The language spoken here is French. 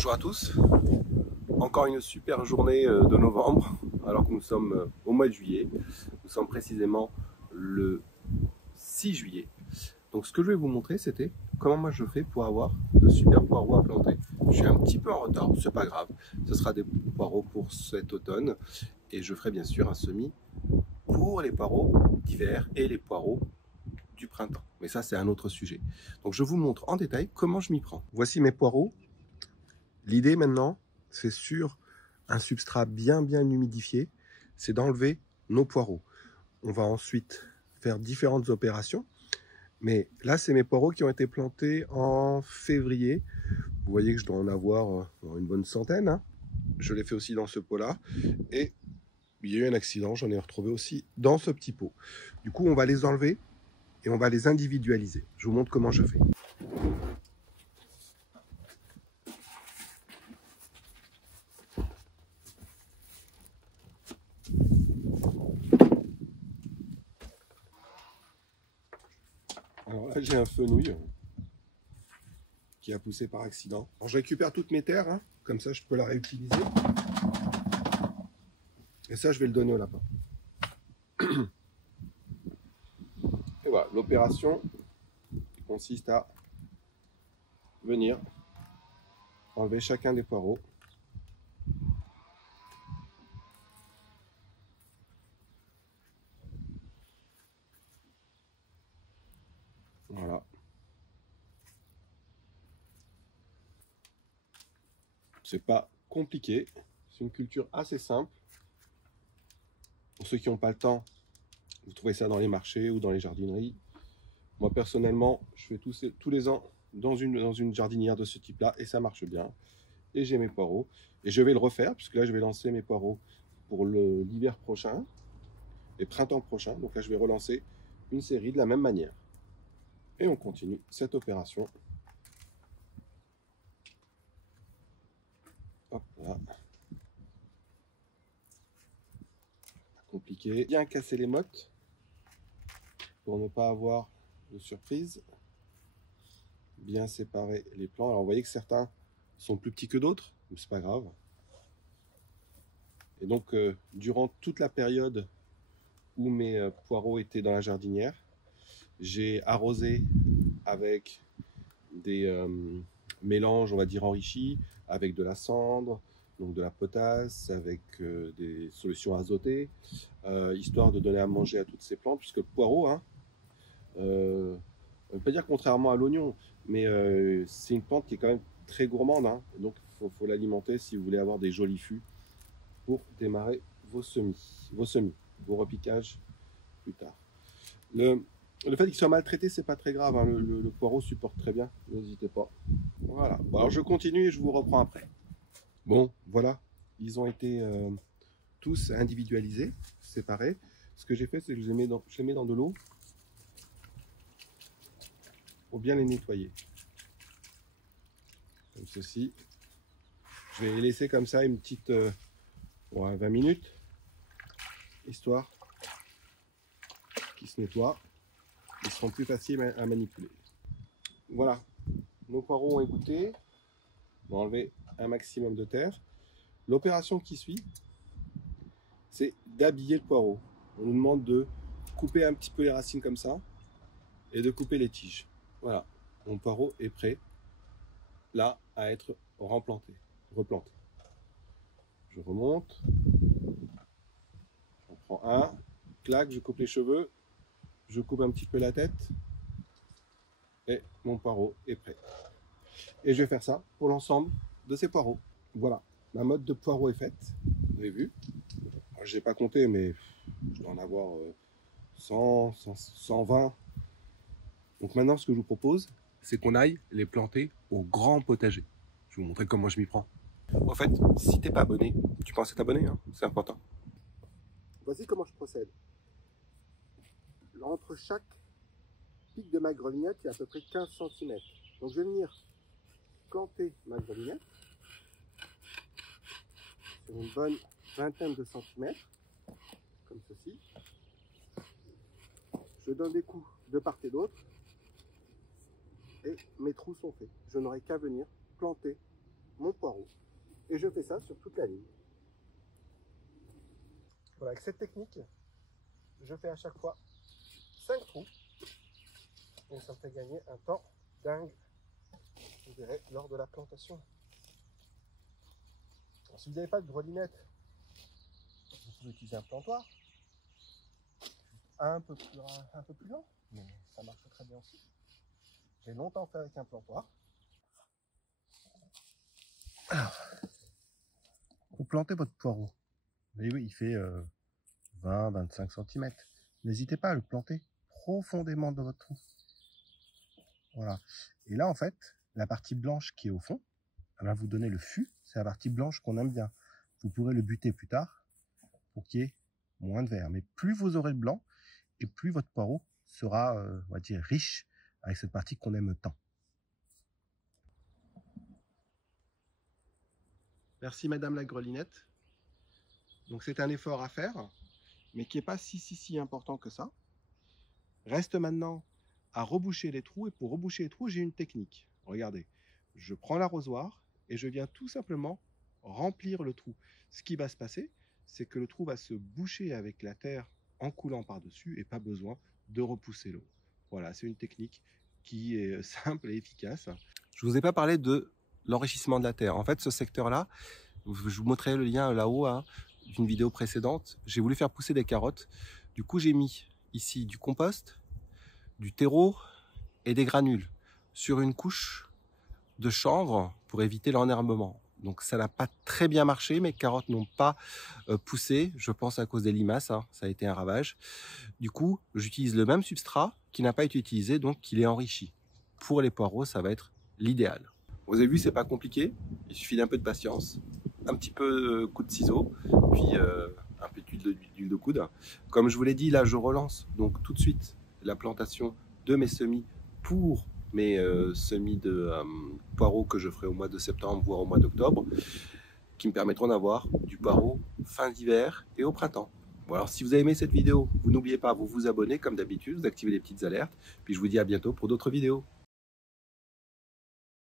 Bonjour à tous, encore une super journée de novembre alors que nous sommes au mois de juillet. Nous sommes précisément le 6 juillet. Donc ce que je vais vous montrer, c'était comment moi je fais pour avoir de super poireaux à planter. Je suis un petit peu en retard, c'est pas grave, ce sera des poireaux pour cet automne et je ferai bien sûr un semis pour les poireaux d'hiver et les poireaux du printemps. Mais ça c'est un autre sujet. Donc je vous montre en détail comment je m'y prends. Voici mes poireaux. L'idée maintenant, c'est sur un substrat bien humidifié, c'est d'enlever nos poireaux. On va ensuite faire différentes opérations, mais là c'est mes poireaux qui ont été plantés en février. Vous voyez que je dois en avoir une bonne centaine, hein. Je l'ai fait aussi dans ce pot-là, et il y a eu un accident, j'en ai retrouvé aussi dans ce petit pot. Du coup, on va les enlever et on va les individualiser. Je vous montre comment je fais. Alors là, j'ai un fenouil qui a poussé par accident. Alors, je récupère toutes mes terres, hein, comme ça je peux la réutiliser. Et ça, je vais le donner au lapin. Et voilà, l'opération consiste à venir enlever chacun des poireaux. Voilà. C'est pas compliqué, c'est une culture assez simple. Pour ceux qui n'ont pas le temps, vous trouvez ça dans les marchés ou dans les jardineries. Moi personnellement, je fais tous les ans dans une jardinière de ce type-là et ça marche bien. Et j'ai mes poireaux. Et je vais le refaire, puisque là je vais lancer mes poireaux pour l'hiver prochain et printemps prochain. Donc là je vais relancer une série de la même manière. Et on continue cette opération. Hop là. Pas compliqué. Bien casser les mottes pour ne pas avoir de surprise. Bien séparer les plants. Alors vous voyez que certains sont plus petits que d'autres, mais c'est pas grave. Et donc durant toute la période où mes poireaux étaient dans la jardinière, j'ai arrosé avec des mélanges, on va dire enrichis, avec de la cendre, donc de la potasse, avec des solutions azotées, histoire de donner à manger à toutes ces plantes, puisque le poireau, hein, on ne peut pas dire contrairement à l'oignon, mais c'est une plante qui est quand même très gourmande, hein, donc il faut l'alimenter si vous voulez avoir des jolis fûts pour démarrer vos semis, vos repiquages plus tard. Le fait qu'il soit maltraité, c'est pas très grave, hein. Le poireau supporte très bien, n'hésitez pas. Voilà, bon, alors je continue et je vous reprends après. Bon, voilà, ils ont été tous individualisés, séparés. Ce que j'ai fait, c'est que je les mets dans de l'eau pour bien les nettoyer. Comme ceci. Je vais les laisser comme ça une petite 20 minutes, histoire qu'ils se nettoient. Ils seront plus faciles à manipuler. Voilà, nos poireaux ont égoutté. On va enlever un maximum de terre. L'opération qui suit, c'est d'habiller le poireau. On nous demande de couper un petit peu les racines comme ça et de couper les tiges. Voilà, mon poireau est prêt là à être replanté. Je remonte, j'en prends un, clac, je coupe les cheveux, je coupe un petit peu la tête et mon poireau est prêt. Et je vais faire ça pour l'ensemble de ces poireaux. Voilà, ma mode de poireau est faite, vous avez vu. Je n'ai pas compté, mais je dois en avoir 100, 120. Donc maintenant, ce que je vous propose, c'est qu'on aille les planter au grand potager. Je vais vous montrer comment je m'y prends. En fait, si t'es pas abonné, tu penses à t'abonner, hein, c'est important. Voici comment je procède. Entre chaque pic de ma grelinette, il y a à peu près 15 cm. Donc je vais venir planter ma grelinette sur une bonne vingtaine de centimètres, comme ceci. Je donne des coups de part et d'autre et mes trous sont faits. Je n'aurai qu'à venir planter mon poireau. Et je fais ça sur toute la ligne. Voilà, avec cette technique, je fais à chaque fois 5 trous. Et ça me fait gagner un temps dingue, vous verrez, lors de la plantation. Alors, si vous n'avez pas de grelinette, vous pouvez utiliser un plantoir. Un peu plus lent, mais ça marche très bien aussi. J'ai longtemps fait avec un plantoir. Alors, pour planter votre poireau, vous voyez, oui, il fait 20-25 cm. N'hésitez pas à le planter profondément dans votre trou. Voilà. Et là, en fait, la partie blanche qui est au fond, elle va vous donner le fût. C'est la partie blanche qu'on aime bien. Vous pourrez le buter plus tard pour qu'il y ait moins de vert. Mais plus vous aurez le blanc, et plus votre poireau sera, on va dire, riche avec cette partie qu'on aime tant. Merci Madame la grelinette. Donc c'est un effort à faire, mais qui n'est pas si important que ça. Reste maintenant à reboucher les trous, et pour reboucher les trous, j'ai une technique. Regardez, je prends l'arrosoir et je viens tout simplement remplir le trou. Ce qui va se passer, c'est que le trou va se boucher avec la terre en coulant par-dessus et pas besoin de repousser l'eau. Voilà, c'est une technique qui est simple et efficace. Je ne vous ai pas parlé de l'enrichissement de la terre. En fait, ce secteur-là, je vous montrerai le lien là-haut d'une vidéo précédente. J'ai voulu faire pousser des carottes. Du coup, j'ai mis ici du compost, du terreau et des granules sur une couche de chanvre pour éviter l'enherbement. Donc ça n'a pas très bien marché, mes carottes n'ont pas poussé, je pense à cause des limaces, hein, ça a été un ravage. Du coup, j'utilise le même substrat qui n'a pas été utilisé, donc il est enrichi. Pour les poireaux, ça va être l'idéal. Vous avez vu, c'est pas compliqué, il suffit d'un peu de patience, un petit peu de coup de ciseau, puis un peu d'huile de coude. Comme je vous l'ai dit, là je relance donc tout de suite la plantation de mes semis pour mes semis de poireaux que je ferai au mois de septembre, voire au mois d'octobre, qui me permettront d'avoir du poireau fin d'hiver et au printemps. Bon, alors si vous avez aimé cette vidéo, vous n'oubliez pas de vous abonner comme d'habitude, d'activer les petites alertes, puis je vous dis à bientôt pour d'autres vidéos.